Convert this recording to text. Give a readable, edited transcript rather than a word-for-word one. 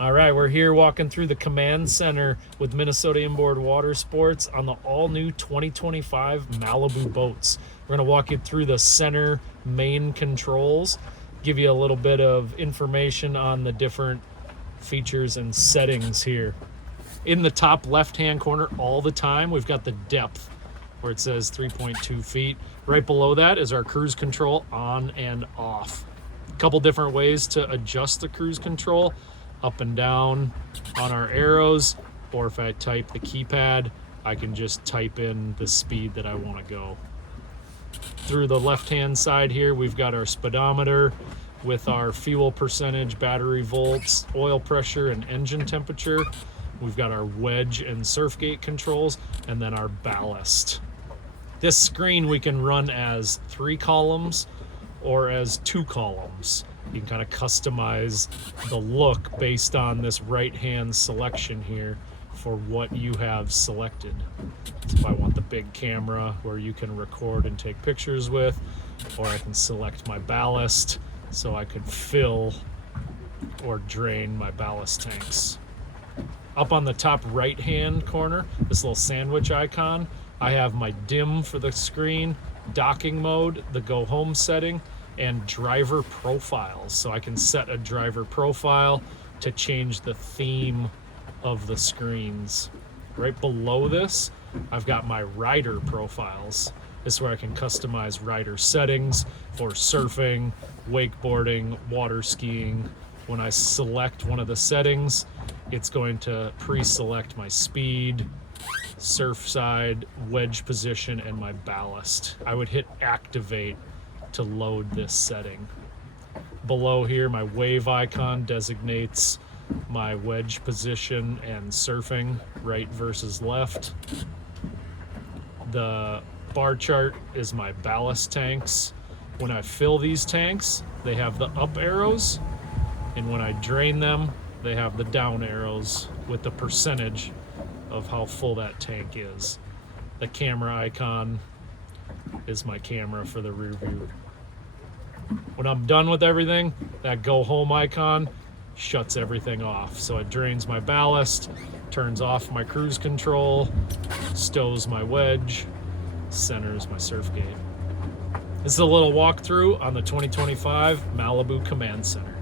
All right, we're here walking through the Command Center with Minnesota Inboard Water Sports on the all-new 2025 Malibu boats. We're going to walk you through the center main controls, give you a little bit of information on the different features and settings here. In the top left-hand corner all the time, we've got the depth where it says 3.2 feet. Right below that is our cruise control on and off. A couple different ways to adjust the cruise control. Up and down on our arrows, or if I type the keypad, I can just type in the speed that I want to go. Through the left-hand side here, we've got our speedometer with our fuel percentage, battery volts, oil pressure, and engine temperature. We've got our wedge and surf gate controls, and then our ballast. This screen we can run as 3 columns or as 2 columns. You can kind of customize the look based on this right-hand selection here for what you have selected. So if I want the big camera where you can record and take pictures with, or I can select my ballast so I could fill or drain my ballast tanks. Up on the top right-hand corner, this little sandwich icon, I have my dim for the screen, docking mode, the go home setting, and driver profiles. So I can set a driver profile to change the theme of the screens. Right below this, I've got my rider profiles. This is where I can customize rider settings for surfing, wakeboarding, water skiing. When I select one of the settings, it's going to pre-select my speed, surf side, wedge position, and my ballast. I would hit activate to load this setting. Below here, my wave icon designates my wedge position and surfing, right versus left. The bar chart is my ballast tanks. When I fill these tanks, they have the up arrows, and when I drain them, they have the down arrows with the percentage of how full that tank is. The camera icon is my camera for the rear view. When I'm done with everything, that go home icon shuts everything off. So it drains my ballast, turns off my cruise control, stows my wedge, centers my surf gate. This is a little walkthrough on the 2025 Malibu Command Center.